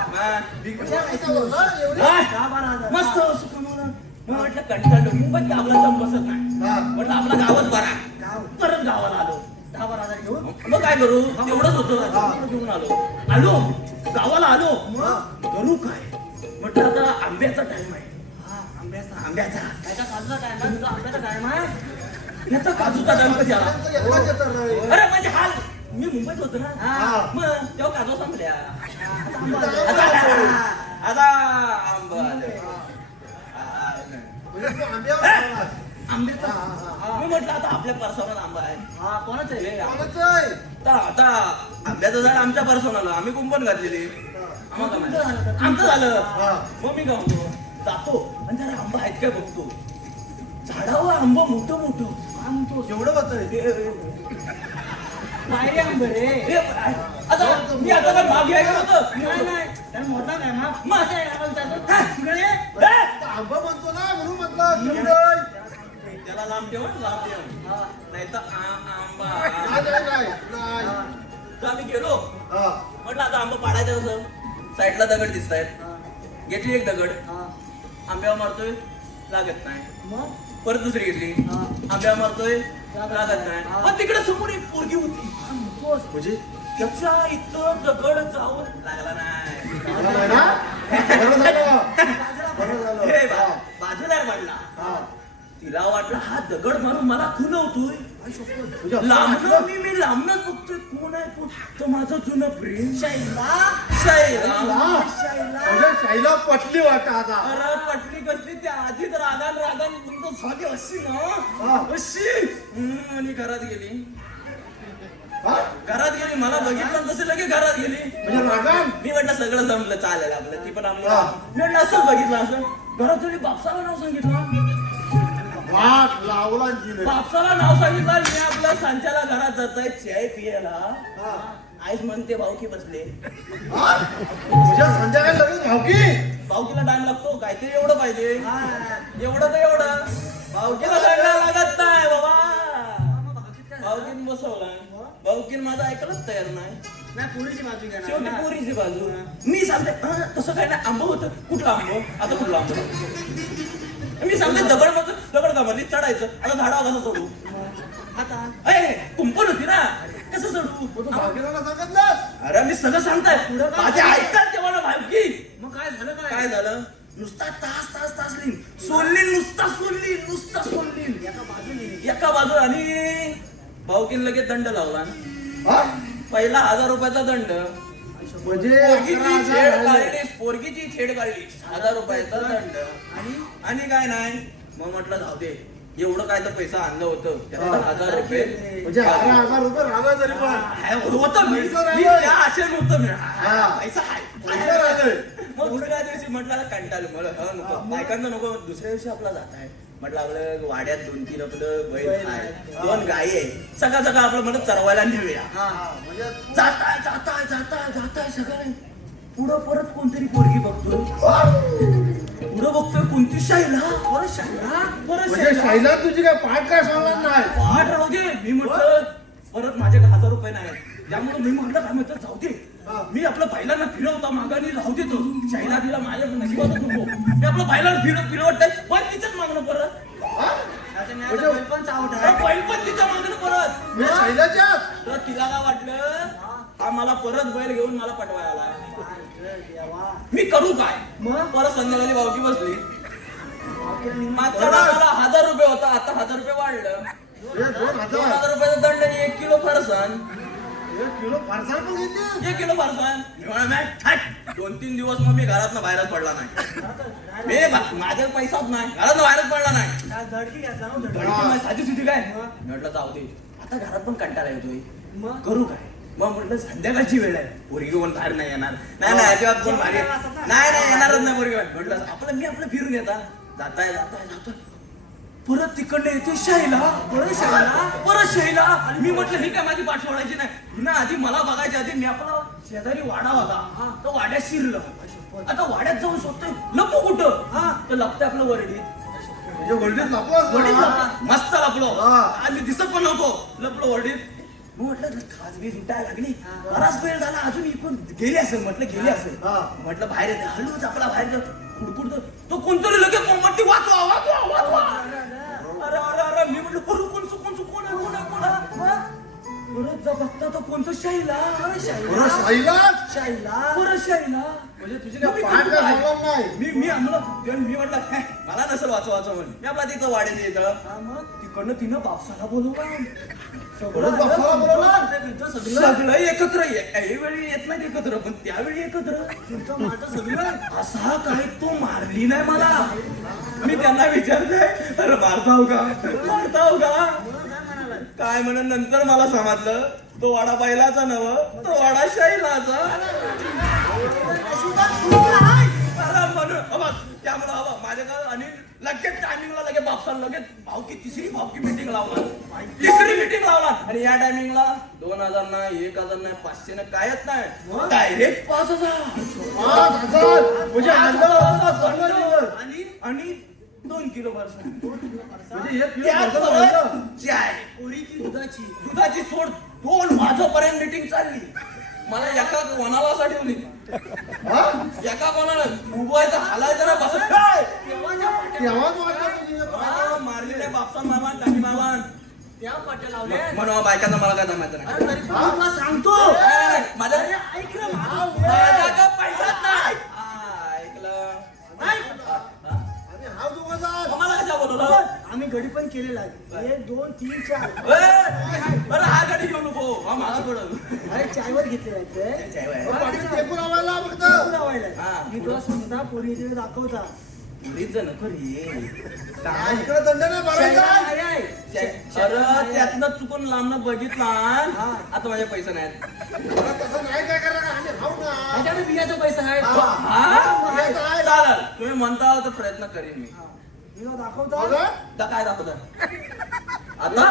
मग बिग बिग पैसा होता, एवढे? हा? 10-12,000. मस्त असं कमवलं मग म्हटलं कंटाळलो मुंबईत आपला जम बसत नाही हा. म्हटलं आपला गावात बरा गाव. परत गावाला आलो 10-12,000 घेऊन. मग काय करू तेवढंच होतं घेऊन आलो गावाला आलो करू काय म्हटलं आता आंब्याचा टाइम आहे हा, आंब्याचा. आंब्याचा त्याचा काजूचा टाइम आहे, तुझा आंब्याचा टाइम आहे. याचा काजूचा टाइम कधी आला त्यांचं एकटाच येतं रे. अरे म्हणजे हाल मी मुंबईत होतो ना हा. मग तेव्हा काजू संपल्या आंबा आंबा. आता आंबा आले. म्हणजे तू आंब्यावर आलास. आंब्याचा हा, हा, हा. मी म्हटलं आता आपल्या परसवनात आंबा आहे हा, कोणाचं आहे? कोणाचं आहे? आता आंब्याचं झाड आमच्या परसवनाला आम्ही कुंपण घातलेली आम्हाला काय तुमचं झालं माहिती? का? आमचं झालं हा. मग मी काय म्हणतो जातो आणि जरा आंबा आहेत काय बघतो झाडावर आंबा मोठं मोठं हा, म्हणतो. एवढं होतं रे. पायरी आंबे रे. आता मी आता काय माग घ्यायला होतं नाही नाही त्याला मोठा काय मग मग. तिकडे ये. आता आंबा म्हणतो ना म्हणून म्हटलं एवढं. त्याला लांब ठेव लांब ठेव हा. नाही तर आंबा नाही. तर आम्ही गेलो हा. म्हटलं आता आंबा पाडायचं कसं साईडला दगड दिसत आहेत हा. घेतली एक दगड हा. आंब्यावर मारतोय लागत नाही मग परत दुसरी घेतली हा. आंब्यावर मारतोय लागत नाही हा. पण तिकडे समोर एक पोरगी होती हा, म्हणतोस. म्हणजे त्याच्या इथं दगड जाऊन लागला नाही झालं नाही ना? बरं झालं. बरं झालं. हे बाजूला पडला हा. तिला वाटलं हा दगड मारून मला खुनवतोय लांबनं मी लांबनच बघतोय कोण आहे कोण तर माझं जुनं प्रेम शैला शैला म्हणजे शाईला पटली वाटत आता. अरे पटली कसली त्या आधीच रागान तुमचं झाली अशी ना अशी आणि घरात गेली मला बघितलं तसं लगे घरात गेली म्हणजे रागान मी म्हटलं सगळं जमलं चालेल आपलं ती पण आपलं मी म्हटलं असं बघितलं असं घरात गेली बापसाला नाव सांगितलं वाट लावला जिने. बापसाला नाव सांगितलं आणि मी आपल्या सांच्याला घरात जातोय चाय पियाला आईच म्हणते भाऊकी बसले म्हणजे संध्याकाळी लगेच भावकी. भाऊकीला टाइम लागतो काहीतरी एवढं पाहिजे एवढं तर एवढं भाऊकीला सांगायला लागत नाही बाबा भाऊकीन बसवला भाऊकीन माझं ऐकायलाच तयार नाही पुरीची बाजू घ्या शेवटी पोरीची बाजू मी सांगते तसं काय नाही आंबं होतं कुठलं आंबं आता कुठलं आंबं मी सांगते दगड कामाली चढायचं आता झाडावर कसं चढू आता अय कुंपण होती ना कसं चढू भावकीला सांगितलंस. अरे मी सगळं सांगताय माझे ऐकतात तेव्हा ना भावकी मग काय झालं काय झालं नुसता तास सोडली नुसता सोडली एका बाजूला आणि भाऊकीन लगेच दंड लावला हा? पहिला 1000 रुपयाचा दंड म्हणजे पोरगीची छेड काढली 1000 रुपयाचा दंड आणि काय नाही मग म्हटलं जाऊ दे एवढं काय तर पैसा आणलं होतं त्याला 1000 रुपये म्हणजे 11,000 रुपये रागा जरी पण होतं मी त्या आशेने होतं मी पैसा पैसा राहिले. मग दुसऱ्या दिवशी म्हटलं कंटाळलो मला नको बायकांना नको दुसऱ्या दिवशी आपला जात आहे म्हटलं आपलं वाड्यात 2-3 आपलं बैल आहे 2 गायी आहे सकाळ आपलं म्हणत चरवायला नेऊया म्हणजे जाताय सगळं पुढं परत कोणतरी पोरगी बघतोय पुढं बघतोय कोणती शाईला परत म्हणजे शाईला तुझी काय पाठ काय सांगणार नाही. पाठ राहू दे मी म्हटलं परत माझ्याकडे 1000 रुपये नाही त्यामुळे मी म्हटलं काय म्हणतात जाऊ दे मी आपलं बैलांना फिरवता मागाने राहू देतो शाईला तिला माझ्या नशिबात नको मी आपलं बैलांना फिरवतय पण तिच्याच मागणं परत पण चावट आहे बैल पण तिच्या मागणं परत म्हणजे शाईलाच्या तर तिला काय वाटलं हा मला परत बैल घेऊन मला पटवायला आलाय. मी करू काय मग? परत संध्याकाळी भावकी बसली मागच्या मला 1000 रुपये होता आता 1000 रुपये वाढलं 2,000 2000 रुपयाचा दंड आणि 1 किलो फरसाण 1 किलो फारसा पण घेतली. 1 किलो फरसाण मी म्हणा 2-3 दिवस मग मी घरातनं बाहेरच पडला नाही माझ्या पैसाच नाही घरातनं बाहेरच पडला नाही धडकी घ्यायचा ना धडकी माझी साधी सुधी काय म्हटलं जाऊ दे आता घरात पण कंटाळा येतोय मग? करू काय मग म्हटलं संध्याकाळची वेळ आहे पोरगी कोण बाहेर नाही येणार नाही अजिबात कोण बाहेर नाही येणारच नाही पोरगी म्हटलं मी आपलं फिरून येता जाताय परत तिकडनं येते शाईला परत शाईला मी म्हटलं ही काय माझी पाठ सोडायची नाही ना आधी मला बघायच्या आधी मी आपला शेजारी वाडा होता तो वाड्यात शिरलं आता वाड्यात जाऊन शोधतोय लपू कुठं तर लपतंय आपलं वरडीत म्हणजे वडील लपला मस्त लपलो हा. आणि दिसत पण नव्हतो लपलो वरडीत म्हटलं खाजगी सुटायला लागली बराच वेळ झाला अजून इकडून गेली असेल म्हटलं हा. म्हटलं बाहेर येते हळूच आपला बाहेर खुडकुडतो तो कोणतरी लगेच मोमबत्ती वाचवा अरे मी म्हटलं कोण परत जा बघता तो कोणतं शाईला परत शाईला म्हणजे तुझी काय पाठ काय सांगणार नाही. मी म्हटलं मला नसेल वाचवा म्हणून मी आपला तिथं वाढेल येतं तिकडनं तिनं बापसाला बोलवलं परत बापाला बोलवलं. सगळं एकत्र ऐवेळी येत नाही एकत्र पण त्यावेळी एकत्र सगळं असा काय तो मारली नाही मला मी त्यांना विचारतोय अरे मारताव का काय म्हणून नंतर मला समजलं तो वाडा बैलाचा नव तो वाडा शैलाचा म्हणून त्यामुळे माझ्याकडे आणि लगेच टायमिंगला लगेच बापसाला लगेच तिसरी भावकी मीटिंग लावला आणि या टायमिंगला 2000 नाही 1000 नाही 500 नाही कायच नाही डायरेक्ट 5000 म्हणजे अंदाज सर्व दिवस. आणि 2 किलो फरसाण म्हणजे 1 किलो त्यात फरसाण परत झालं. चाय पोरीची दुधाची सोड 2 वाजेपर्यंत मीटिंग चालली मला एका कोणाला असा ठेवली एका कोणाला उभवायचं हालायचं ना बस तेव्हाच वाटलं तुझी मारली नाही बापसान मामा काकी मामा त्या पाट्या लावल्या म्हणून बायकांना मला काय जमायचं नाही तरी पण तुला सांगतो माझ्या ऐक रे मला. माझ्याकडे पैसाच नाही ऐकलं नाही. आणि हा दोघं जात. मला कशा बोलवलं आम्ही आम्ही गडी पण केलेला आहे 1 2 3 4 बरं हा गाडी घेऊ नको हा माझा पडल अरे चायवर घेतलेला आहे चायवर टेपू लावायला फक्त हा. मी तुला सांगता पोरी इथे दाखवता मुलीच नको रे इकडे दंड नाही भरायचा. अरे त्यातनं चुकून लांबनं बघितला आता माझे पैसे नाहीत मला तसं नाही काय करा आम्ही खाऊ ना त्याच्याकडे बियाचा पैसा आहे हा? चालेल तुम्ही म्हणता तर प्रयत्न करीन मी मी तुला दाखवता बघा. आता काय दाखवता आता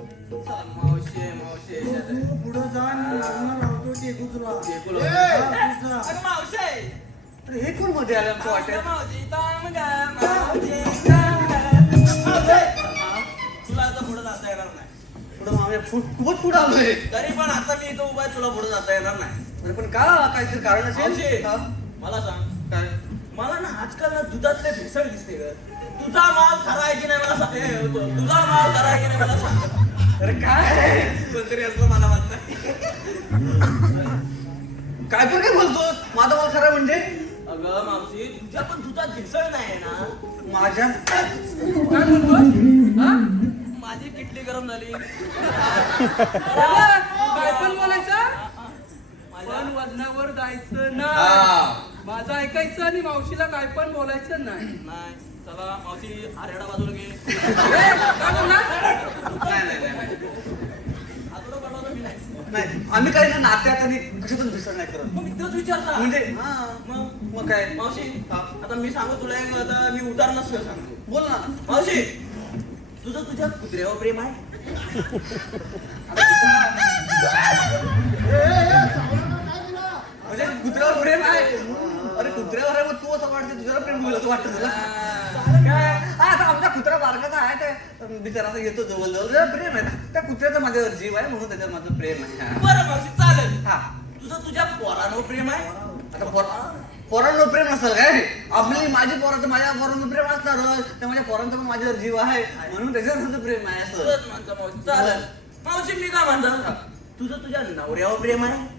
मावशे मावशे तू पुढे जा मी लग्न लावतो टेकू तुला अगं मावशे अरे हे कोण मध्ये आलं आमचं वाटेल तुला आता पुढे जाता येणार नाही पुढं मागे खूपच पुढं आलोय तरी पण आता मी इथं उभा आहे, तुला पुढे जाता येणार नाही अरे पण का काहीतरी कारण मावशे, असेल हा? मला सांग काय मला ना आजकाल ना दुधातले भेसळ दिसते ग तुझा माल खरा आहे की नाही मला सांग तुझा माल खरा आहे की नाही मला सांग अरे काय कोणतरी असलं मला वाटतं काय पण काय बोलतो माझा माल खरा म्हणजे अगं मावशी तुझ्या पण दुधात भेसळ नाही ना माझ्या काय बोलतोस हा? माझी किटली गरम झाली काय पण बोलायचं पण वजनावर जायचं नाही माझं ऐकायचं आणि मावशीला काय पण बोलायचं नाही नाही चला मावशी आरेडा बाजूला घे काय बोलणार? नाही आजोबा पाठवतो मी नाही नाही आम्ही काही ना नात्यात आणि कशातून विसर नाही करत मग मित्रच विचारता म्हणजे मग काय मावशी आता मी सांगू तुला एक आता मी उदाहरण सांगतो बोल ना मावशी तुझं तुझ्या कुत्र्यावर प्रेम आहे म्हणजे कुत्र्यावर प्रेम आहे अरे कुत्र्यावर आहे मग तू असं वाटतं तुझ्यावर प्रेम होईल असं वाटतं तुला काय आता आमचा कुत्रा बारकाचा आहे काय बिचारा असं येतो जवळ जवळ त्याला प्रेम आहे त्या कुत्र्याचा माझ्यावर जीव आहे म्हणून त्याच्यावर माझं प्रेम आहे बरं मावशी चालेल हा तुझं तुझ्या पोरांवर प्रेम आहे आता पोरांवर प्रेम असेल काय आपली माझी पोराचं माझ्या पोरांचं प्रेम असणारच त्या माझ्या पोरांचं पण माझ्यावर जीव आहे म्हणून त्याच्यावर माझं प्रेम आहे असं तुझंच म्हणतो मावशी चालेल मावशी मी काय म्हणतो तुझं तुझ्या नवऱ्यावर प्रेम आहे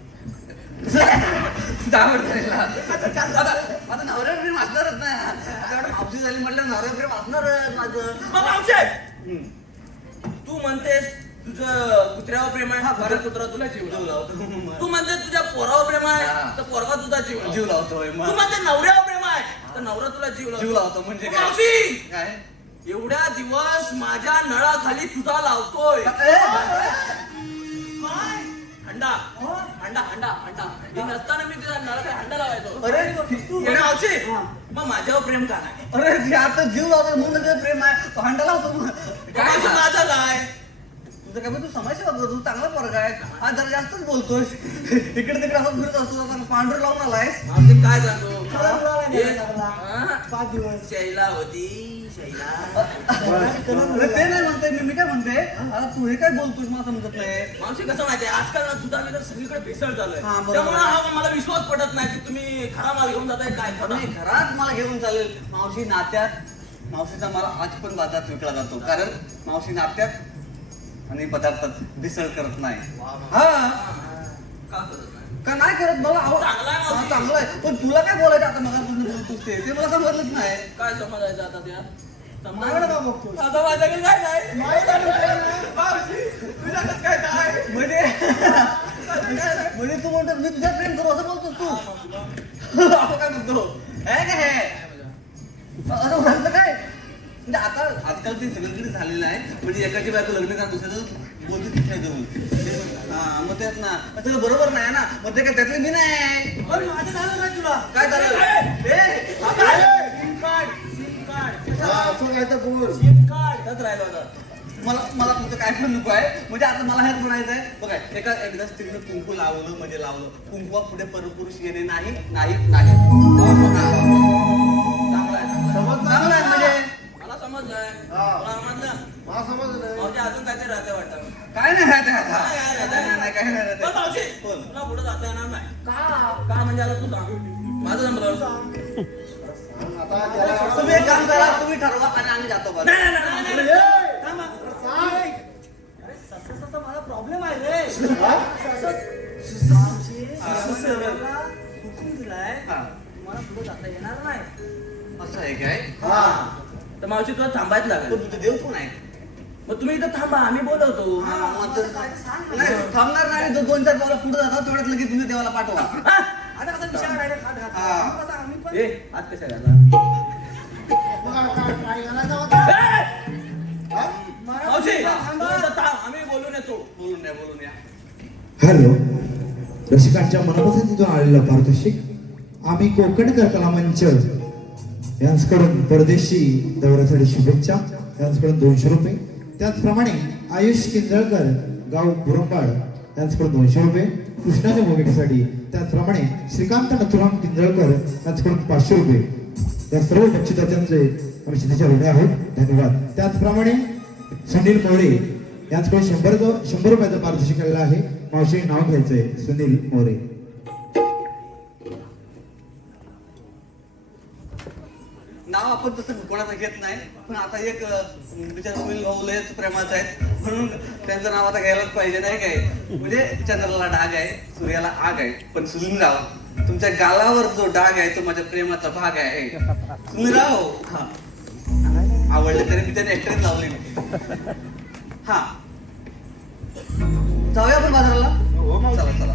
आता नवऱ्यावर प्रेम असणारच नाही मावशी झाली म्हटलं नवऱ्यावर प्रेम असणारच माझं मग मावशी तू म्हणतेस तुझं कुत्र्यावर प्रेम आहे बरं कुत्रा तुला जीव लावतो तू म्हणतेस तुझ्या पोरावर प्रेम आहे तर पोरगा तुझा जीव लावतोय तू म्हणते नवऱ्यावर प्रेम आहे तर नवरा तुला जीव लावतो म्हणजे मग काय? मावशी काय एवढ्या दिवस माझ्या नळाखाली तुझा लावतोय हंडा हंडा हंडा हंडा मी नसताना मी तुझ्या नळाखाली हंडा लावायचो अरे मावशी मग माझ्यावर प्रेम का नाही अरे जे आता जीव लावतो म्हणून त्याचं प्रेम आहे तो हंडा लावतो मग. काय माझा काय तुझं काय तू समाजसेवा करतो तू चांगला पोरगा आहे हा जरा जास्तच बोलतोय इकडे तिकडे असं फिरत असतो आता पांढर लावून आलायस मावशी काय सांगू लागला 5 दिवस शैला होती शैला अरे ते नाही म्हणते मी काय म्हणते आता तू हे काय बोलतोय मला समजत नाही मावशी कसं माहितीये आजकाल ना दुधामध्ये सगळीकडे भेसळ झालंय हा, बरोबर. त्यामुळे हा मला विश्वास पडत नाही की तुम्ही खरा माल घेऊन जाताय काय खरं नाही घरात मला घेऊन चालेल मावशी नात्यात मावशीचा मला आज पण बाजारात विकला जातो कारण मावशी नात्यात आणि पदार्थात भेसळ करत नाही हा का करत नाही का नाही करत मला चांगला आहे मावशी. चांगलं आहे पण तुला काय बोलायचं आता मला तुझं बोलतोस ते मला समजलंच नाही काय समजायचं आता त्या माझ्याकडे का बघतोस? आता माझ्याकडे काय नाही माझ्याकडे तुझ्याकडे काय नाही म्हणजे तू म्हणतो मी तुझ्या प्रेम करू असं बोलतोस तू आपण काय म्हणतो हे काय हे असं म्हणलं काय म्हणजे आता आजकाल ते सगळीकडे झालेलं आहे म्हणजे एकाची बायको लग्न करा दुसऱ्याचं बोलतीच नाही जाऊन हा मग तेच ना मग सगळं बरोबर नाही ना मग ते काय त्यातलं मी नाही पण माझं झालं काय तुला काय झालं सिम कार्ड असं काय तर बोल सिम कार्ड त्यात राहिलो आता मला तुमचं काय पण नको आहे म्हणजे आता मला हेच म्हणायचं आहे बघा एकदा स्त्रीनं कुंकू लावलं म्हणजे लावलं कुंकुवा पुढे परपुरुष येणे नाही नाही नाही चांगला आहे चांगलं आहे म्हणजे मला समजलंय हा. मला समजलं मला समजलं मावशी अजून काहीतरी राहते वाटतं काय नाही राहते आता काय राहते? नाही काय नाही पण मावशी, राहते बोल. तुला पुढे जाता येणार नाही का म्हणजे आता तू सांग माझं नंबर आता त्याला तुम्ही एक काम करा तुम्ही ठरवा आणि आम्ही जातो बरं ससा माझा प्रॉब्लेम आहे रे हुकूम दिलाय हा. मला पुढे जाता येणार नाही असं आहे काय हा तर मावशी तुला थांबायच पण लागेल तुझं देव कोण आहे मग तुम्ही इथं थांबा आम्ही बोलवतो हा, मग तर- नाही थांबणार नाही दोन चार पावलं पुढे जातात तेवढ्यात लगेच तुम्ही देवाला पाठवा आता कसं विषयावर डायरेक्ट हात घातला हा. आता आम्ही पण ए आज कशा घाला काय घालायचा होता मावशी तू इथं थांब आम्ही बोलून येतो बोलून या हॅलो रसिकांच्या मनपसंतीतून आलेला पारितोषिक आम्ही कोकणकर कला मंच यांच्याकडून परदेशी दौऱ्यासाठी शुभेच्छा यांच्याकडून 200 रुपये त्याचप्रमाणे आयुष किंजळकर गाव बुरंबाड यांच्याकडून 200 रुपये कृष्णाच्या भूमिकेसाठी त्याचप्रमाणे श्रीकांत नथुराम किंजळकर यांच्याकडून 500 रुपये या सर्व बक्षिसात्यांचे आम्ही शिधेच्या ऋणी आहोत धन्यवाद त्याचप्रमाणे सुनील मोरे यांच्याकडून 100 रुपयाचं पारितोषिक आलेलं आहे मावशी नाव घ्यायचंय सुनील मोरे नाव आपण तसं कोणाचं घेत नाही पण आता एक विचार सुनील भाऊ लयच प्रेमाचा आहेत म्हणून त्यांचं नाव आता घ्यायलाच पाहिजे नाही काय म्हणजे चंद्राला डाग आहे सूर्याला आग आहे पण सुनीलराव तुमच्या गालावर जो डाग आहे तो माझ्या प्रेमाचा भाग आहे सुनीलराव हा आवडले तरी मी त्याने ऍक्टरेस लावली हा जाऊया आपण बाजाराला चला चला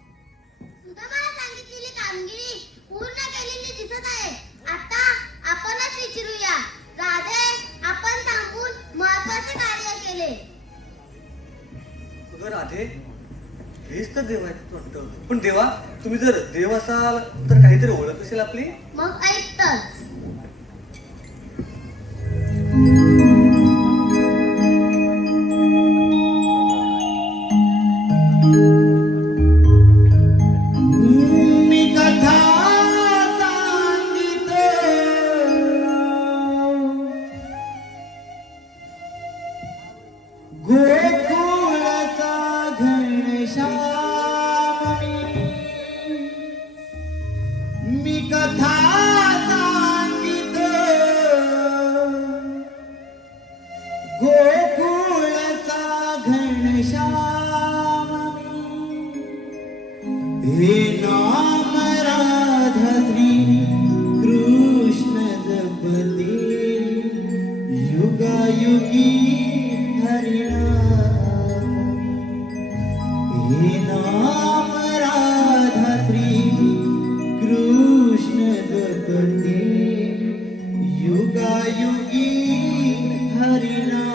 सुदामाला सांगितलेली कामगिरी पूर्ण केलेली दिसत आहे आता आपणच विचारूया राधे आपण थांबून महत्वाचे कार्य केले अगं राधे हेच तर देव आहेत वाटतं पण देवा तुम्ही जर देव असाल तर काहीतरी ओळख असेल आपली मग ऐक तर मी कथा सांगितली गोकुळचा घनश्याम मी कथा सांगितली गोकुळचा घनश्याम हे नाम राधा श्री कृष्ण जपते युगायुगी हरिनाम हे नाम राधा श्री कृष्ण जपते युगायुगी हरिनाम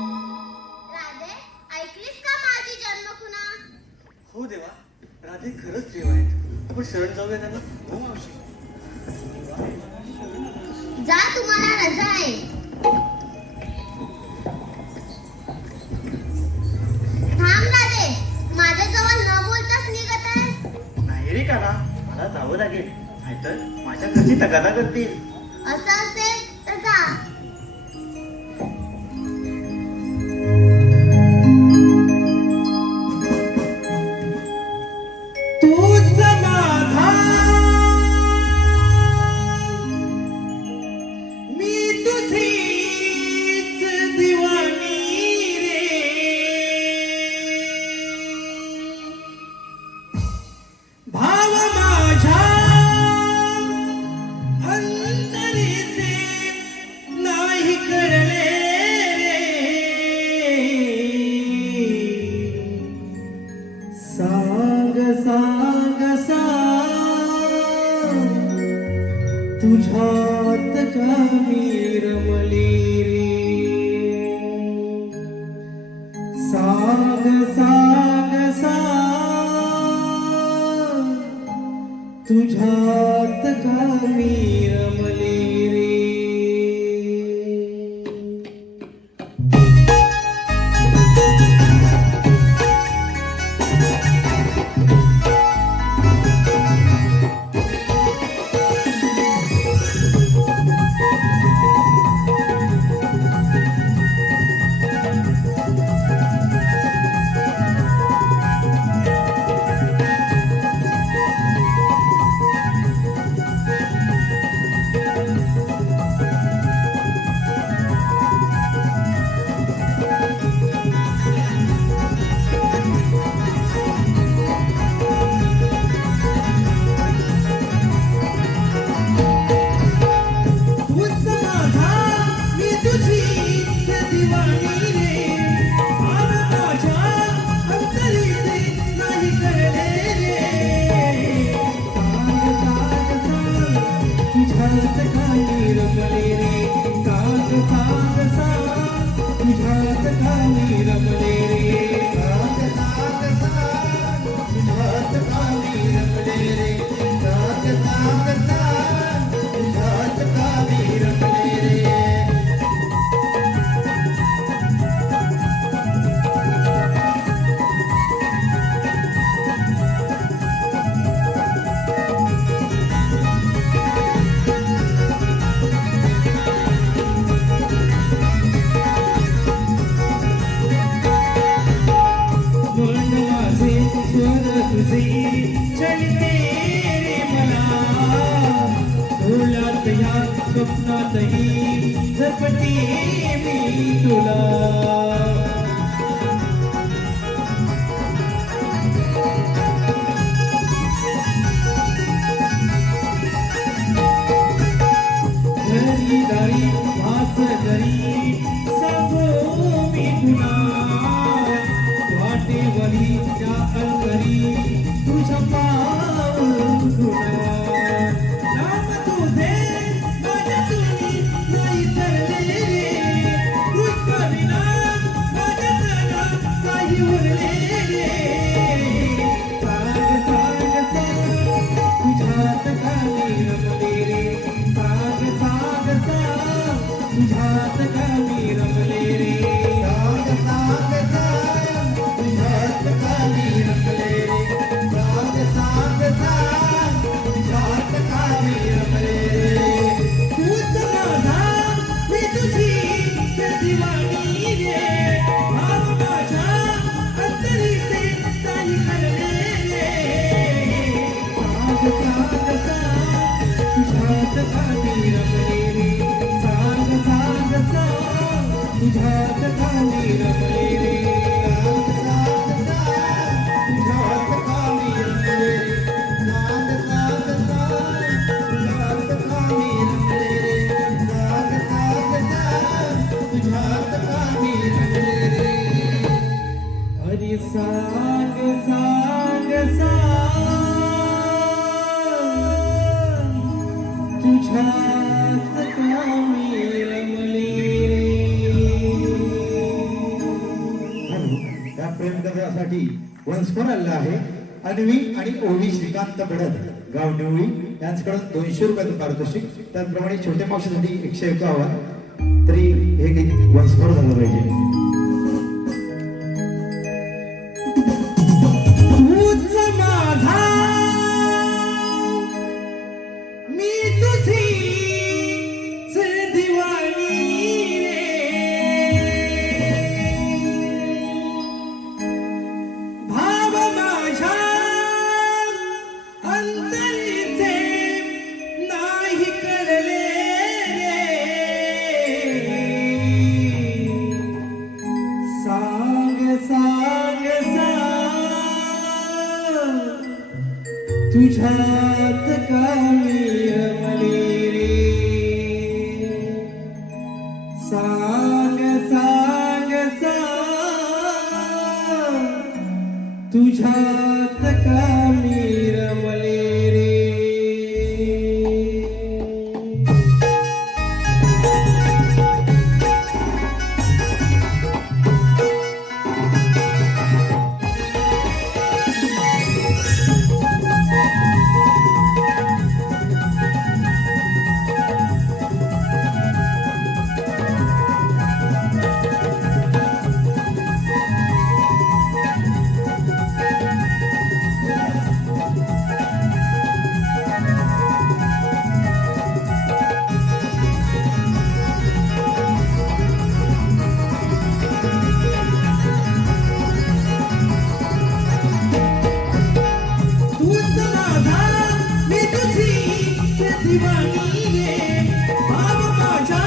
राधे, ऐकलीस का माझी जन्मखुणा? हो देवा, राधे खरंच देव आहेत. आपण शरण जाऊया त्यांना. हो मावशी. जा, तुम्हाला रजा आहे. थांब राधे, माझ्याजवळ न बोलताच निघत आहेस. नाही रे काना, मला जावं लागेल नाहीतर तर माझ्या घरची तगादा करतील. असं असेल तर जा. तूच माझा मी तुझीच दिवाणी रे. भाव माझ्या अंतरीचे नाही कळले रे. सांग सांग सांग तुझ्यात का मी रमले रे. सांग सांग सांग तुझ्यात का मी रमले रे. तूच माझा मी तुझीच दिवाणी रे. भाव माझ्या अंतरीचे नाही कळले रे. सांग सांग सांग तुझ्यात का मी रमले रे. सांग सांग सांग तुझ्यात का मी रमले रे. सांग सांग सांग तुझ्यात का मी रमले रे. सांग सांग सांग तुझ्यात का मी रमले रे. मन माझे स्वर तुझे चलते रे मला. डोळ्यात या स्वप्नातही झपटे मी तुला. घरी दारी वास जरी सांगो मी तुला. वाटेवरी त्या अलगरी तुझ्या पाऊल तुला. नाम तुझे माझ्यातून नाही सरले रे. तुझ्या विना माझ्यात काही उरले रे. सांग सांग सांग तुझ्यात का मी रमले रे. सांग सांग सांग तुझ्यात का मी रमले रे. सांग सांग सांग तुझ्यात का मी रमले रे. सांग सांग सांग तुझ्यात का मी रमले रे. तूच माझा मी तुझीच दिवाणी रे. भाव माझ्या अंतरीचे नाही कळले रे. सांग सांग सांग तुझ्यात का मी रमले रे. सांग सांग सांग तुझ्यात का मी रमले रे. सांग सांग सांग तुझ्यात का मी रमले रे. सांग सांग सांग तुझ्यात का मी रमले रे. सांग सांग सांग तुझ्यात का मी रमले रे. अरे सांग सांग सांग तुझ्यात का मी रमले रे. या प्रेमकथासाठी वंशफळ आलेला आहे. अन्वी आणि ओवी श्रीकांत बडद गाव निवळी यांच्याकडून 200 रुपयाचं पारितोषिक. त्याचप्रमाणे छोट्या पक्षासाठी 151. तरी हे गीत वंशफळ झालं पाहिजे. तूच माझा मी तुझीच दिवाणी रे भाव माझ्या अंतरीचे नाही कळले रे सांग सांग सांग तुझ्यात का मी रमले रे सांग सांग सांग तुझ्यात का मी रमले रे तूच माझा मी तुझी दिवाणी रे भाव माझ्या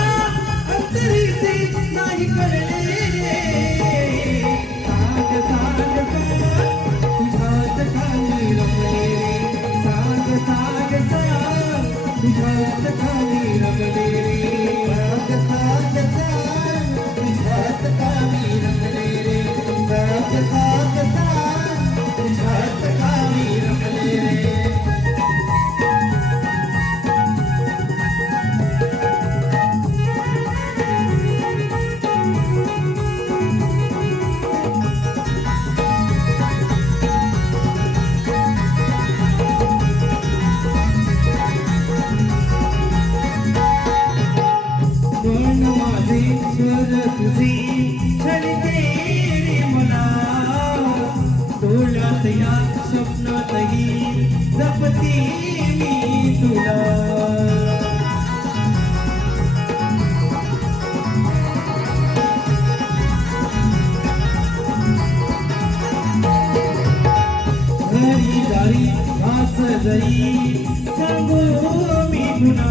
अंतरीचे नाही कळले रे सांग सांग सांग तुझ्यात का मी रमले रे सांग सांग सांग तुझ्यात का मी रमले रे सांग सांग सांग तुझ्यात का मी रमले रे सांग सांग सांग तुझ्यात का मी रमले रे मन माझे स्वर तुझी छळते रे मला डोळ्यात या स्वप्नातही जपते मी तुला घरी दारी वास जरी सांगू मी पुन्हा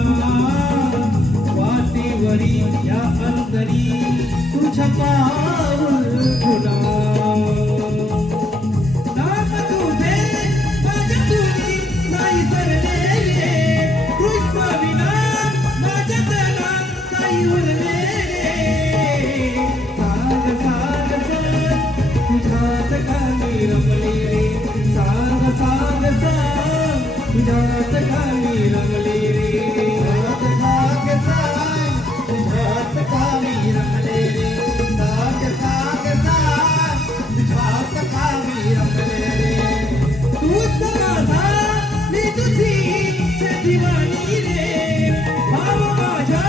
वाटेवरी या अंतरी तुझ्या पाऊल पुन्हा नाम तुझे माझ्या तुझी नाही सरले रे कृष्ण विना माझ्या तनात काही उरले रे सांग सांग सांग तुझ्यात का मी रमले रे सांग सांग सांग तुझ्यात का मी रमले रे सांग सांग सांग तुझ्यात का मी रमले रे सांग सांग सांग तुझ्यात का मी रमले रे तूच माझा मी तुझी दिवाणी रे भाव माझ्या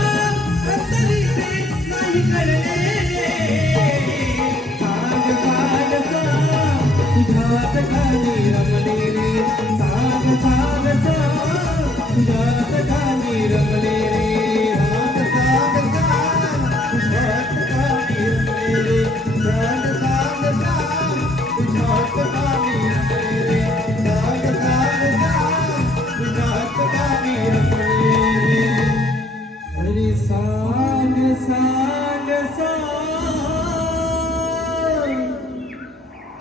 अंतरीचे नाही कळले रे सांग सांग सांग तुझ्यात का मी रमले रे सांग सांग सांग तुझ्यात का मी रमले रे सांग सांग सांग तुझ्यात का मी रमले रे सांग सांग सांग तुझ्यात का मी रमले रे सांग सांग सांग तुझ्यात का मी रमले रे अरे सांग सांग सांग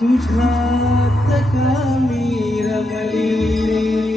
तुझ्यात का मी रमले रे